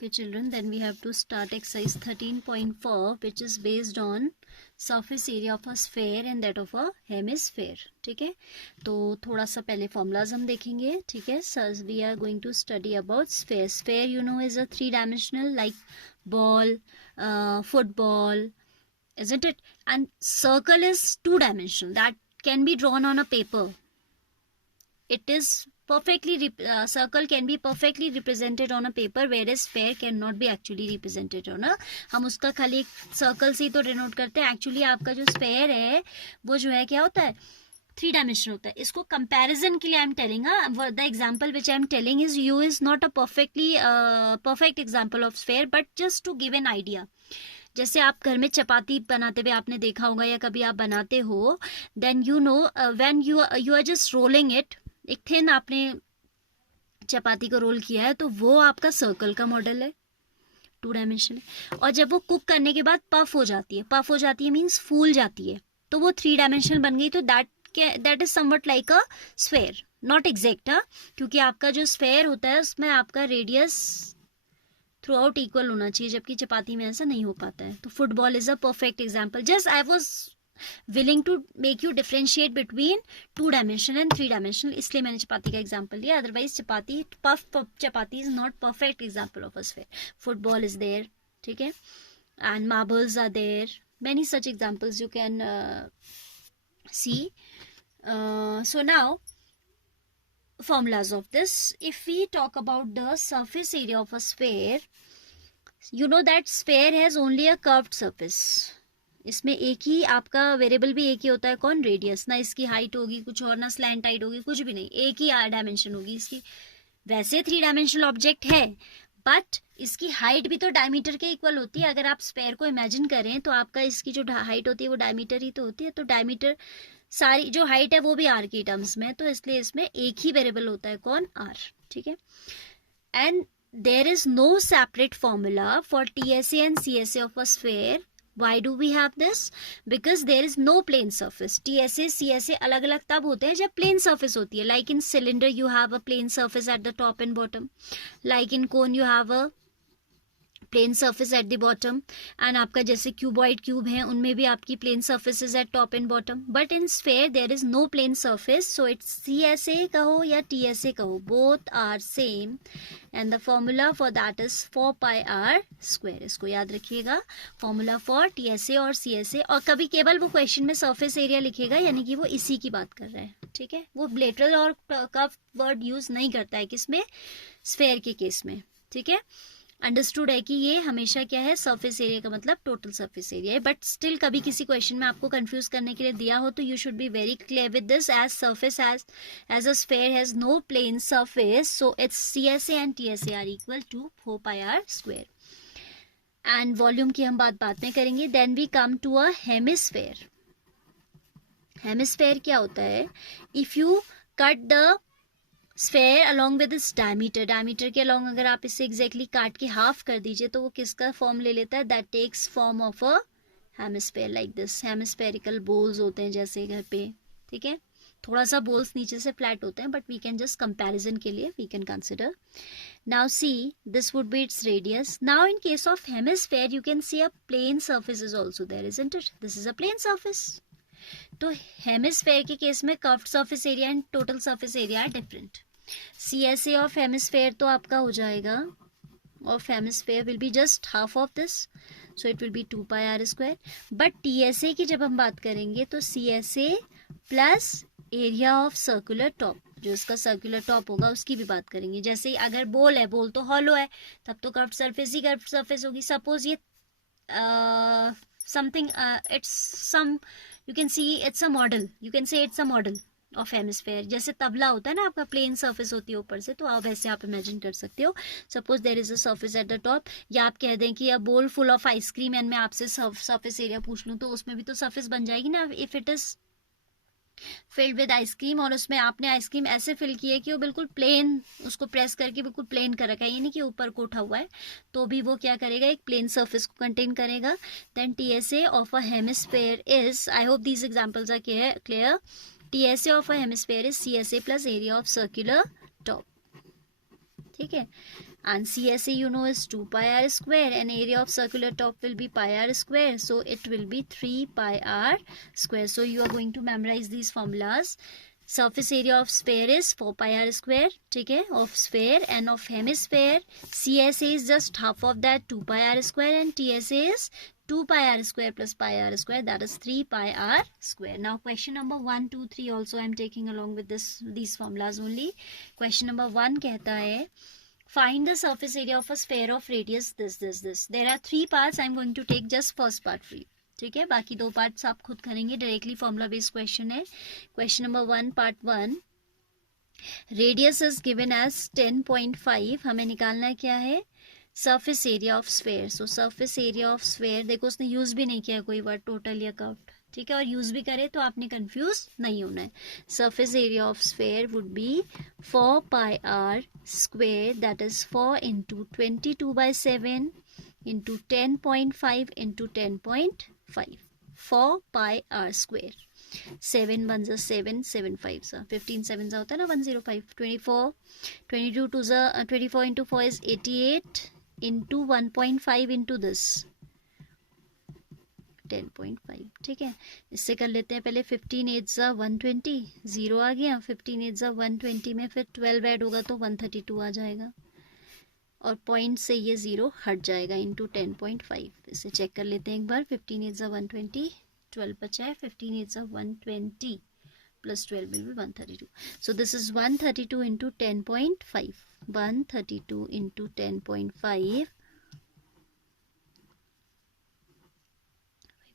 Okay children, then we have to start exercise 13.4 which is based on surface area of a sphere and that of a hemisphere. ठीक है, तो थोड़ा सा पहले formulas हम देखेंगे. ठीक है, so we are going to study about sphere. Sphere you know is a three-dimensional like ball, football, isn't it? And circle is two-dimensional that can be drawn on a paper. It is perfectly circle can be perfectly represented on a paper whereas sphere cannot be actually represented on a, हम उसका खाली एक circle से ही तो denote करते हैं. Actually आपका जो स्फेयर है वो जो है क्या होता है, थ्री डायमेंशन होता है. इसको कंपैरिजन के लिए I am telling, the example which I am telling is you is not a perfect example of sphere but just to give an idea. जैसे आप घर में चपाती बनाते हुए आपने देखा होगा या कभी आप बनाते हो, then you know when you are just rolling it, एक थिन आपने चपाती को रोल किया है तो वो आपका सर्कल का मॉडल है, टू डायमेंशन है. और जब वो कुक करने के बाद पफ हो जाती है मीन्स फूल जाती है, तो वो थ्री डायमेंशन बन गई. तो that is somewhat like a sphere, not exact, क्योंकि आपका जो स्फेयर होता है उसमें आपका रेडियस थ्रू आउट इक्वल होना चाहिए, जबकि चपाती में ऐसा नहीं हो पाता है. तो football is a perfect example. Just I was willing to make you differentiate between two dimensional and three dimensional, इसलिए मैंने चपाती का एग्जाम्पल लिया. Otherwise chapati chapati is not perfect example of a sphere. Football is there, ठीक है, and marbles are there, many such examples you can see. So now formulas of this, if we talk about the surface area of a sphere, you know that sphere has only a curved surface. इसमें एक ही आपका variable भी एक ही होता है, कौन, radius. ना इसकी हाइट होगी कुछ और, ना स्लैंट हाइट होगी, कुछ भी नहीं, एक ही डायमेंशन होगी इसकी. वैसे थ्री डायमेंशनल ऑब्जेक्ट है बट इसकी हाइट भी तो डायमीटर के इक्वल होती है. अगर आप स्फेयर को इमेजिन करें तो आपका इसकी जो हाइट होती है वो डायमीटर ही तो होती है. तो डायमीटर सारी जो हाइट है वो भी आर की टर्म्स में, तो इसलिए इसमें एक ही वेरिएबल होता है, कौन, आर. ठीक है, and there is no separate formula for TSA and CSA of a sphere. Why do we have this? Because there is no plane surface. TSA, CSA अलग अलग तब होते हैं जब plane surface होती है. Like in cylinder you have a plane surface at the top and bottom. Like in cone you have a plane surface at the bottom. And आपका जैसे क्यूबॉइड क्यूब है उनमें भी आपकी plane surfaces at top and bottom. But in sphere there is no plane surface, so it's CSA कहो या TSA कहो, both are same and the formula for that is 4πr². इसको याद रखिएगा, फॉर्मूला फॉर TSA और CSA. और कभी केवल वो क्वेश्चन में सर्फेस एरिया लिखेगा यानी कि वो इसी की बात कर रहा है. ठीक है, वो लेटरल और कर्व वर्ड यूज नहीं करता है किसमें, स्फेयर के केस में. ठीक है, अंडरस्टूड है कि ये हमेशा क्या है, सरफेस एरिया का मतलब टोटल सरफेस एरिया है. बट स्टिल कभी किसी क्वेश्चन में आपको कंफ्यूज करने के लिए दिया हो तो you should be very clear with this. As surface as a sphere has no plane surface, so it's CSA and TSA are equal to 4πr². And volume की हम बात बाद में करेंगे. Then we come to a hemisphere. Hemisphere क्या होता है, if you cut the sphere along with its diameter के अलॉन्ग अगर आप इसे एग्जैक्टली काट के हाफ कर दीजिए तो वो किसका फॉर्म ले लेता है, that takes form of a hemisphere like this. Hemispherical bowls होते हैं जैसे घर पे. ठीक है, थोड़ा सा बोल्स नीचे से फ्लैट होते हैं but we can just comparison के लिए we can consider. Now see this would be its radius. Now in case of hemisphere you can see a plane surface is also there, isn't it. This is a plane surface. तो hemisphere के case में curved surface area and total surface area are different. CSA of hemisphere तो आपका हो जाएगा, of hemisphere will be just half of this, so it will B 2πr². But TSA की जब हम बात करेंगे तो CSA plus area of circular top, जो इसका सर्कुलर टॉप होगा उसकी भी बात करेंगे. जैसे अगर बोल है, बोल तो हॉलो है, तब तो कर्व्ड सरफेस ही कर्व्ड सरफेस होगी. सपोज ये something it's some, you can see it's a model, you can say it's a model of hemisphere. जैसे तबला होता है ना आपका, प्लेन सरफेस होती है ऊपर से, तो आप वैसे आप इमेजिन कर सकते हो. Suppose there is a surface at the top, या आप कह दें कि अ बोल फुल ऑफ आइसक्रीम एंड मैं आपसे सरफेस एरिया पूछ लूँ तो उसमें भी तो सरफेस बन जाएगी ना, if it is filled with ice cream. और उसमें आपने आइसक्रीम ऐसे फिल की है कि वो बिल्कुल प्लेन, उसको प्रेस करके बिल्कुल प्लेन कर रखा है, ये नहीं कि ऊपर को उठा हुआ है, तो भी वो क्या करेगा, एक प्लेन सरफेस को कंटेन करेगा. Then TSA of a hemisphere is, I hope these examples are clear. TSA of a hemisphere is CSA plus area of circular top. ठीक है, and CSA you know is 2 pi r square, and area of circular top will be pi r square, so it will be 3 pi r square. So you are going to memorize these formulas. Surface area of sphere is 4 pi r square, ठीक है, of sphere, and of hemisphere CSA is just half of that, 2 pi r square, and TSA is 2 pi r square plus pi r square, that is 3 pi r square. Now question number 1, 2, 3 also I am taking along with these formulas only. Question number 1 कहता है find the surface area of a sphere of radius this. There are 3 parts, I am going to take just first part for you. ठीक है, बाकी 2 parts आप खुद करेंगे. Directly formula based question है. Question number 1 part 1, radius is given as 10.5. हमें निकालना है क्या है, surface area of sphere. So surface area of sphere, देखो उसने यूज भी नहीं किया कोई वर्ड टोटल या कर्व्ड, ठीक है, और यूज भी करे तो आपने कंफ्यूज नहीं होना है. Surface area of sphere would be 4 pi r square, that is 4 into 22/7 into 10.5 into 10.5, 4 pi r square. 7 1 जा 7, 7 5 जा 15, 7 जा होता है ना 105, 24, 22 2 जा 24 into 4 is 88 into 1.5 into this 10.5. ठीक है, इससे कर लेते हैं पहले. 15 8 जा 120, 0 आ गया. 15 8 जा 120 में फिर 12 ऐड होगा तो 132 आ जाएगा, और पॉइंट से ये 0 हट जाएगा इंटू 10.5. इसे चेक कर लेते हैं एक बार. 15 8 जा 120, 12 बचा है. 15 8 जा 120 plus 12 will be 132. So this is 132 into 10.5. 132 into 10.5.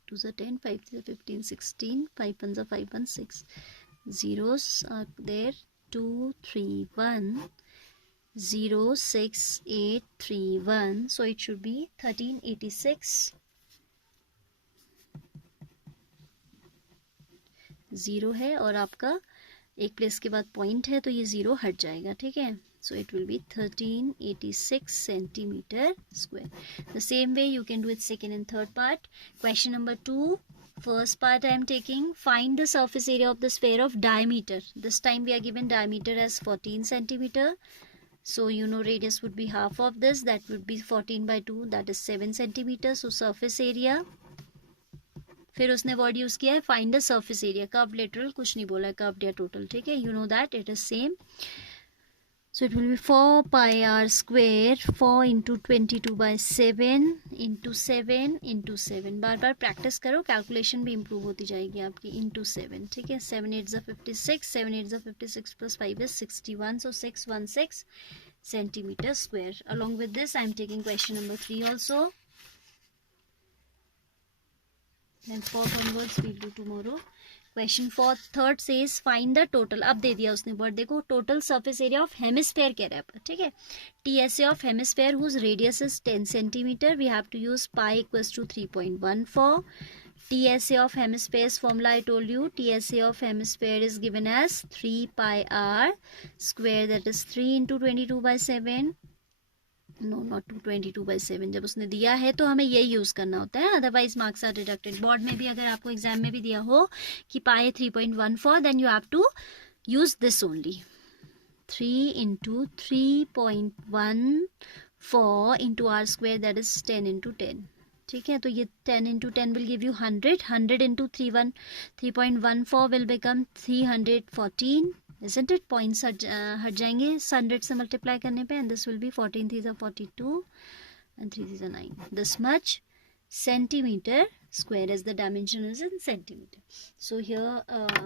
2 is 10, 5 is 15, 16, 5 1 is 5 1, 6. Zeros are there. 2 3 1 0 6 8 3 1. So it should be 1386. 0 है और आपका एक प्लेस के बाद पॉइंट है तो ये 0 हट जाएगा. ठीक है, सो it will B 1386 centimetre square. The same way you can do it second and third part. Question number 2, first part I am taking, find the surface area of the sphere of diameter. This time we are given diameter as 14 centimeter. So you know radius would be half of this, that would be 14/2, that is 7 centimeter. So surface area, फिर उसने word use किया है find the surface area. Curve lateral कुछ नहीं बोला है, curve या total. ठीक है, you know that it is same. So it will be 4 pi r square, 4 into 22/7 into 7 into 7. बार बार प्रैक्टिस करो, कैलकुलेशन भी इंप्रूव होती जाएगी आपकी. इंटू 7. ठीक है, 7 8 जा 56, 7 8 जा 56 plus 5 is 61. So 616 centimetre square. Along with this I am taking question number 3 also. Then 4 onwards we'll do tomorrow. Question 4 third says find the total. अब दे दिया उसने वर्ड, देखो total surface area of hemisphere कह रहा है. ठीक है, TSA of hemisphere whose radius is 10 centimetre. We have to use pi equals to 3.14. TSA of hemisphere's formula I told you. TSA of hemisphere is given as 3 pi r square, that is 3 into 22/7. No not 22/7. जब उसने दिया है तो हमें यही use करना होता है, otherwise marks are deducted. Board में भी अगर आपको एग्जाम में भी दिया हो कि pi 3.14, then you have to use this only. 3 into 3.14 into r square, that is 10 into 10. ठीक है, तो ये 10 into 10 will give you 100. 100 into 3.14 will become 314. Isn't it? Points हट जाएंगे 100 से मल्टीप्लाई करने पे, and this will be 14 3 42 and 3 3 9. This much centimeter square, as the dimension is in centimeter. So here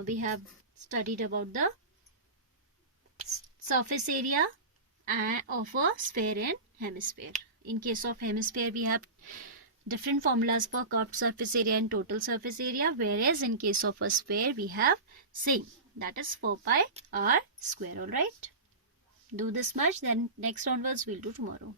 we have studied about the surface area of a sphere and hemisphere. In case of hemisphere we have different formulas for curved surface area and total surface area, whereas in case of a sphere we have same, that is 4 pi r square. All right, do this much, then next onwards we'll do tomorrow.